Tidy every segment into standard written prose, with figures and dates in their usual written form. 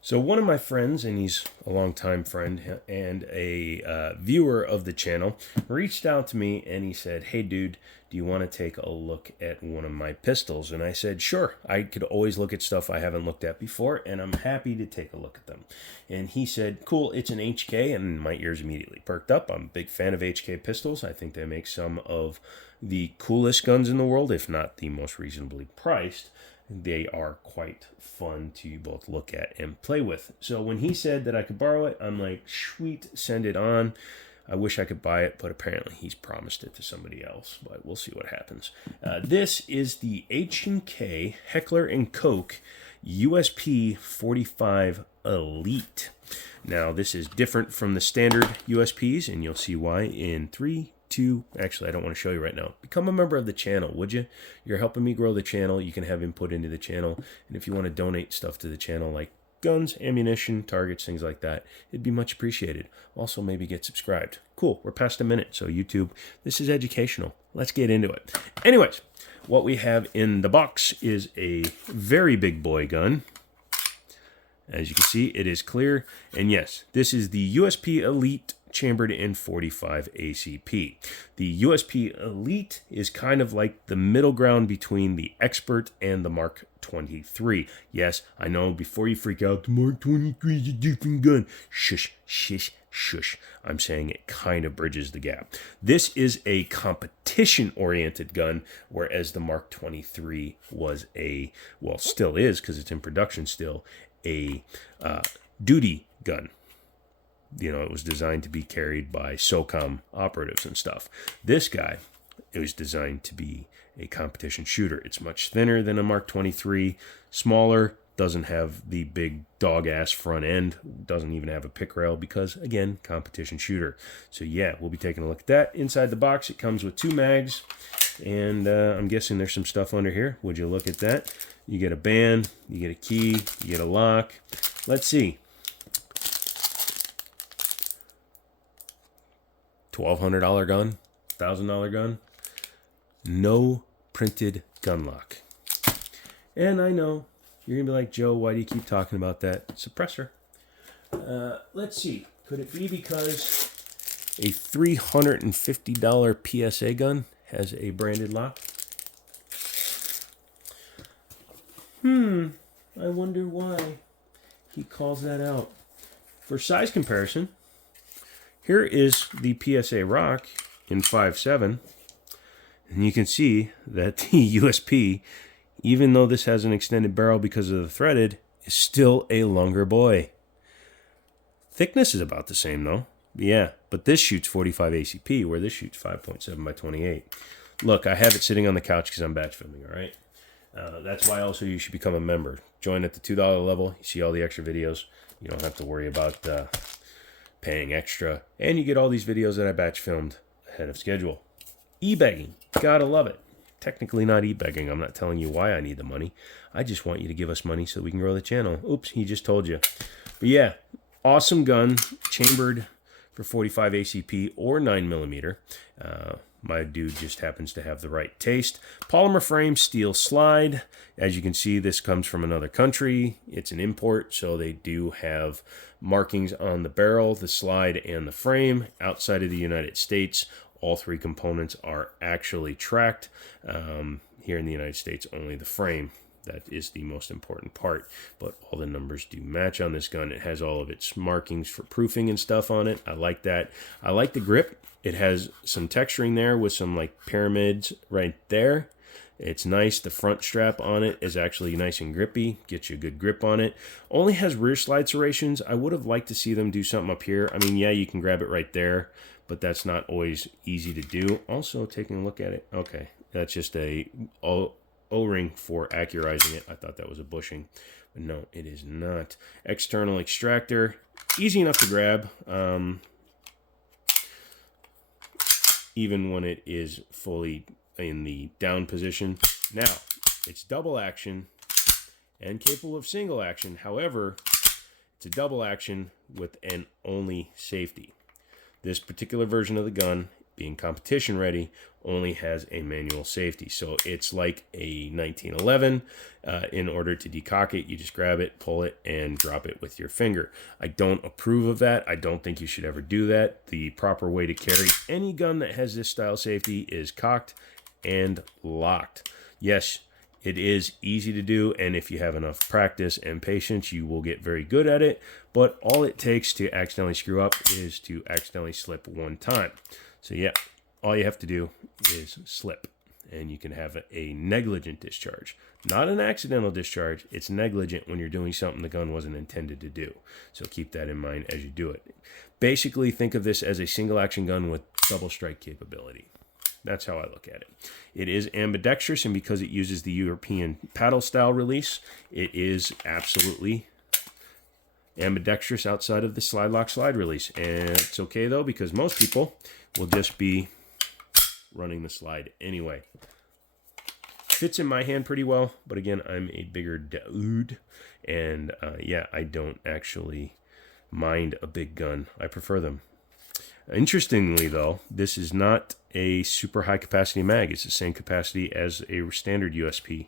So one of my friends, and he's a longtime friend and a viewer of the channel, reached out to me and he said, "Hey, dude, do you want to take a look at one of my pistols?" And I said, "Sure. I could always look at stuff I haven't looked at before, and I'm happy to take a look at them." And he said, "Cool, it's an HK," and my ears immediately perked up. I'm a big fan of HK pistols. I think they make some of the coolest guns in the world, if not the most reasonably priced. They are quite fun to both look at and play with. So when he said that I could borrow it, I'm like, sweet, send it on. I wish I could buy it, but apparently he's promised it to somebody else. But we'll see what happens. This is the H&K Heckler & Koch USP 45 Elite. Now this is different from the standard USPs, and you'll see why in 3, 2, actually I don't want to show you right now. Become a member of the channel, would you? You're helping me grow the channel. You can have input into the channel, and if you want to donate stuff to the channel like guns, ammunition, targets, things like that, it'd be much appreciated. Also, maybe get subscribed. Cool, we're past a minute, so YouTube, this is educational. Let's get into it. Anyways, what we have in the box is a very big boy gun. As you can see, it is clear, and yes, this is the USP Elite chambered in 45 ACP. The USP Elite is kind of like the middle ground between the Expert and the Mark 23. Yes, I know, before you freak out, the Mark 23 is a different gun. Shush, shush, shush. I'm saying it kind of bridges the gap. This is a competition-oriented gun, whereas the Mark 23 was a, well, still is, because it's in production still, a duty gun. You know, it was designed to be carried by SOCOM operatives and stuff. This guy, it was designed to be a competition shooter. It's much thinner than a Mark 23, smaller, doesn't have the big dog-ass front end, doesn't even have a pick rail because, again, competition shooter. So yeah, we'll be taking a look at that. Inside the box, it comes with 2 mags, and I'm guessing there's some stuff under here. Would you look at that? You get a band, you get a key, you get a lock. Let's see. $1,200 gun, $1,000 gun, no printed gun lock. And I know you're gonna be like, "Joe, why do you keep talking about that suppressor?" Let's see, could it be because a $350 PSA gun has a branded lock? I wonder why he calls that out. For size comparison, here is the PSA Rock in 5.7, and you can see that the USP, even though this has an extended barrel because of the threaded, is still a longer boy. Thickness is about the same though. Yeah, but this shoots 45 ACP, where this shoots 5.7 by 28. Look, I have it sitting on the couch because I'm batch filming, all right? That's why also you should become a member. Join at the $2 level. You see all the extra videos. You don't have to worry about paying extra, and you get all these videos that I batch filmed ahead of schedule. E-begging, gotta love it. Technically not e-begging. I'm not telling you why I need the money. I just want you to give us money so we can grow the channel. Oops, he just told you. But yeah, awesome gun, chambered for 45 ACP or 9mm. My dude just happens to have the right taste. Polymer frame, steel slide. As you can see, this comes from another country. It's an import, so they do have markings on the barrel, the slide, and the frame. Outside of the United States, all 3 components are actually tracked. Here in the United States, only the frame. That is the most important part, but all the numbers do match on this gun. It has all of its markings for proofing and stuff on it. I like that. I like the grip. It has some texturing there with some like pyramids right there. It's nice. The front strap on it is actually nice and grippy. Gets you a good grip on it. Only has rear slide serrations. I would have liked to see them do something up here. I mean, yeah, you can grab it right there, but that's not always easy to do. Also, taking a look at it. Okay, that's just a O-ring for accurizing it. I thought that was a bushing, but no, it is not. External extractor, easy enough to grab, even when it is fully in the down position. Now, it's double action and capable of single action. However, it's a double action with an only safety. This particular version of the gun being competition ready, only has a manual safety. So it's like a 1911. In order to decock it, you just grab it, pull it, and drop it with your finger. I don't approve of that. I don't think you should ever do that. The proper way to carry any gun that has this style safety is cocked and locked. Yes, it is easy to do, and if you have enough practice and patience, you will get very good at it. But all it takes to accidentally screw up is to accidentally slip one time. So yeah, all you have to do is slip, and you can have a negligent discharge. Not an accidental discharge. It's negligent when you're doing something the gun wasn't intended to do. So keep that in mind as you do it. Basically, think of this as a single action gun with double strike capability. That's how I look at it. It is ambidextrous, and because it uses the European paddle style release, it is absolutely ambidextrous outside of the slide lock slide release. And it's okay though, because most people will just be running the slide anyway. Fits in my hand pretty well, but again, I'm a bigger dude, and yeah, I don't actually mind a big gun. I prefer them. Interestingly though, this is not a super high capacity mag. It's the same capacity as a standard USP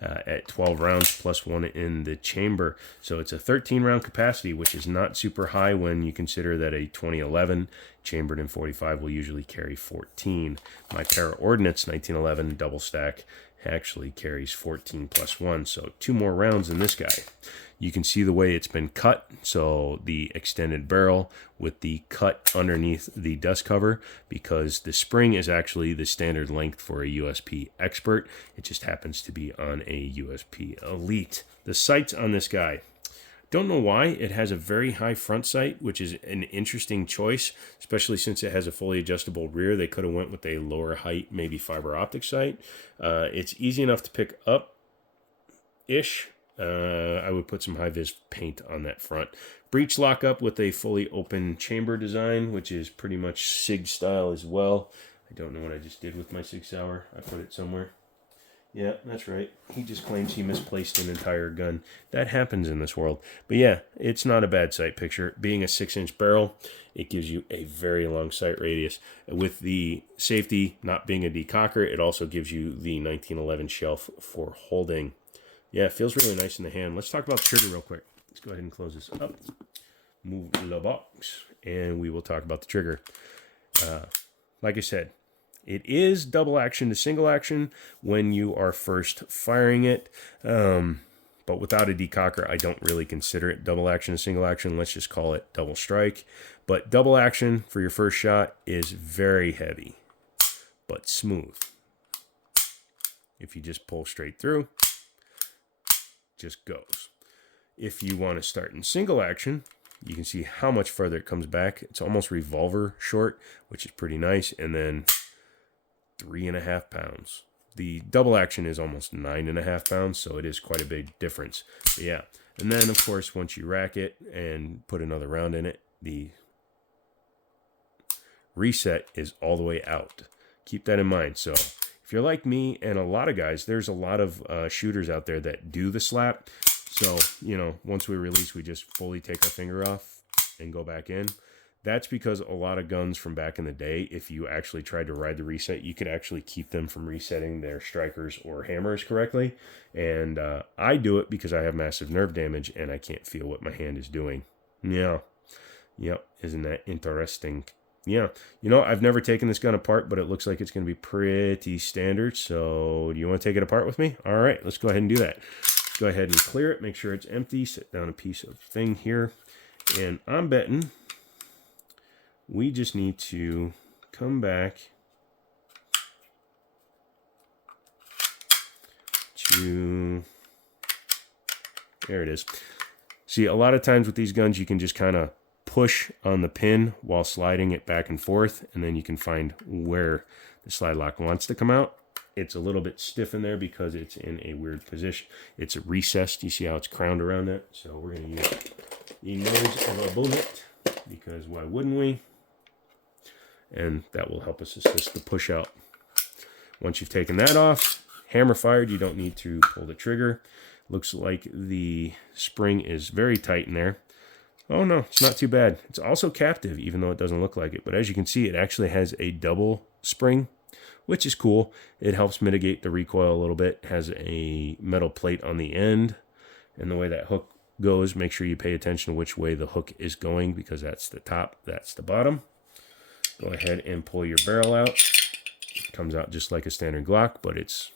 at 12 rounds plus one in the chamber. So it's a 13 round capacity, which is not super high when you consider that a 2011 chambered in 45 will usually carry 14. My Para Ordnance 1911 double stack actually carries 14 plus 1, so 2 more rounds than this guy. You can see the way it's been cut, so the extended barrel with the cut underneath the dust cover, because the spring is actually the standard length for a USP Expert. It just happens to be on a USP Elite. The sights on this guy, don't know why. It has a very high front sight, which is an interesting choice, especially since it has a fully adjustable rear. They could have went with a lower height, maybe fiber optic sight. It's easy enough to pick up-ish. I would put some high-vis paint on that front. Breech lockup with a fully open chamber design, which is pretty much SIG style as well. I don't know what I just did with my SIG Sauer. I put it somewhere. Yeah, that's right. He just claims he misplaced an entire gun. That happens in this world. But yeah, it's not a bad sight picture. Being a 6-inch barrel, it gives you a very long sight radius. With the safety not being a decocker, it also gives you the 1911 shelf for holding. Yeah, it feels really nice in the hand. Let's talk about the trigger real quick. Let's go ahead and close this up. Move the box, and we will talk about the trigger. Like I said, it is double action to single action when you are first firing it. But without a decocker, I don't really consider it double action to single action. Let's just call it double strike. But double action for your first shot is very heavy, but smooth. If you just pull straight through, just goes. If you want to start in single action, you can see how much further it comes back. It's almost revolver short, which is pretty nice. And then 3.5 pounds. The double action is almost 9.5 pounds, so it is quite a big difference. But yeah, and then of course once you rack it and put another round in it, the reset is all the way out. Keep that in mind. So if you're like me and a lot of guys, there's a lot of shooters out there that do the slap. So, you know, once we release, we just fully take our finger off and go back in. That's because a lot of guns from back in the day, if you actually tried to ride the reset, you could actually keep them from resetting their strikers or hammers correctly. And I do it because I have massive nerve damage and I can't feel what my hand is doing. Yeah. Yep. Isn't that interesting? Yeah. You know, I've never taken this gun apart, but it looks like it's going to be pretty standard. So do you want to take it apart with me? All right, let's go ahead and do that. Go ahead and clear it. Make sure it's empty. Set down a piece of thing here. And I'm betting we just need to come back to, there it is. See, a lot of times with these guns, you can just kind of push on the pin while sliding it back and forth, and then you can find where the slide lock wants to come out. It's a little bit stiff in there because it's in a weird position. It's recessed. You see how it's crowned around that? So we're going to use the nose of a bullet because why wouldn't we? And that will help us assist the push out. Once you've taken that off, hammer fired, you don't need to pull the trigger. Looks like the spring is very tight in there. Oh no, it's not too bad. It's also captive, even though it doesn't look like it. But as you can see, it actually has a double spring, which is cool. It helps mitigate the recoil a little bit. It has a metal plate on the end. And the way that hook goes, make sure you pay attention to which way the hook is going, because that's the top, that's the bottom. Go ahead and pull your barrel out. It comes out just like a standard Glock, but it's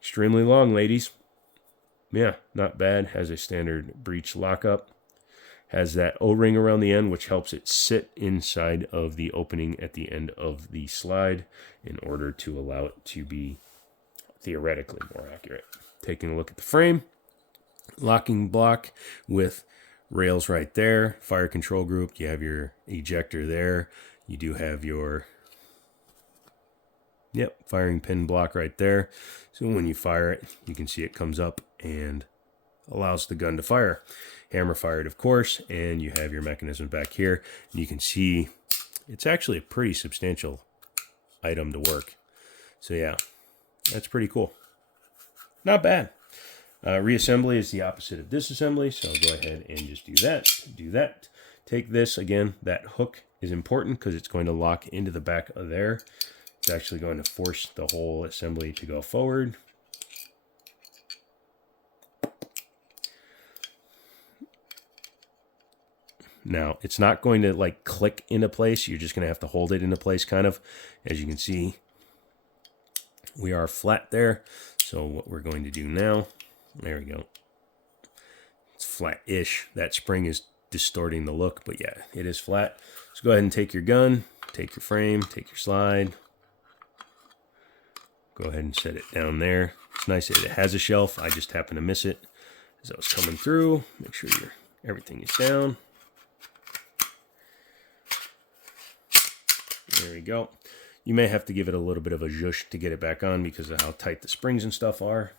extremely long, ladies. Yeah, not bad. Has a standard breech lockup. Has that O-ring around the end, which helps it sit inside of the opening at the end of the slide in order to allow it to be theoretically more accurate. Taking a look at the frame, locking block with rails right there, fire control group. You have your ejector there. You do have your firing pin block right there. So when you fire it, you can see it comes up and allows the gun to fire. Hammer fired, of course, and you have your mechanism back here. And you can see it's actually a pretty substantial item to work. So yeah, that's pretty cool. Not bad. Reassembly is the opposite of disassembly, so go ahead and just do that. Do that. Take this, again, that hook is important because it's going to lock into the back of there. It's actually going to force the whole assembly to go forward. Now, it's not going to like click into place. You're just going to have to hold it into place kind of. As you can see, we are flat there. So what we're going to do now, there we go. It's flat-ish. That spring is distorting the look, but yeah, it is flat. So go ahead and take your gun, take your frame, take your slide. Go ahead and set it down there. It's nice that it has a shelf. I just happened to miss it as I was coming through. Make sure everything is down. There we go. You may have to give it a little bit of a zhoosh to get it back on because of how tight the springs and stuff are.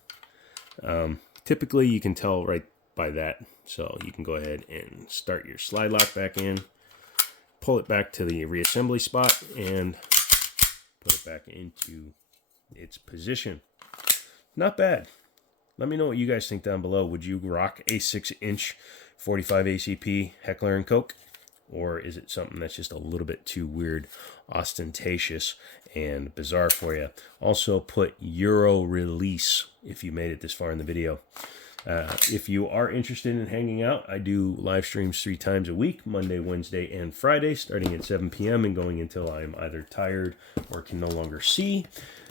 Typically, you can tell right by that. So you can go ahead and start your slide lock back in, pull it back to the reassembly spot, and put it back into its position. Not bad. Let me know what you guys think down below. Would you rock a 6-inch 45 ACP Heckler & Koch? Or is it something that's just a little bit too weird, ostentatious, and bizarre for you? Also put Euro release if you made it this far in the video. If you are interested in hanging out, I do live streams 3 times a week, Monday, Wednesday, and Friday, starting at 7 p.m. and going until I'm either tired or can no longer see.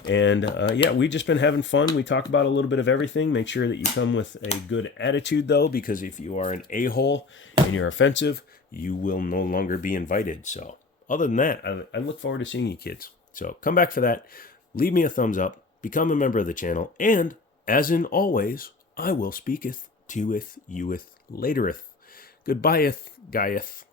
And yeah, we've just been having fun. We talk about a little bit of everything. Make sure that you come with a good attitude, though, because if you are an a-hole and you're offensive, you will no longer be invited. So other than that, I look forward to seeing you kids. So come back for that. Leave me a thumbs up. Become a member of the channel. And as in always, I will speaketh, toeth, youeth, latereth. Goodbyeth, guyeth.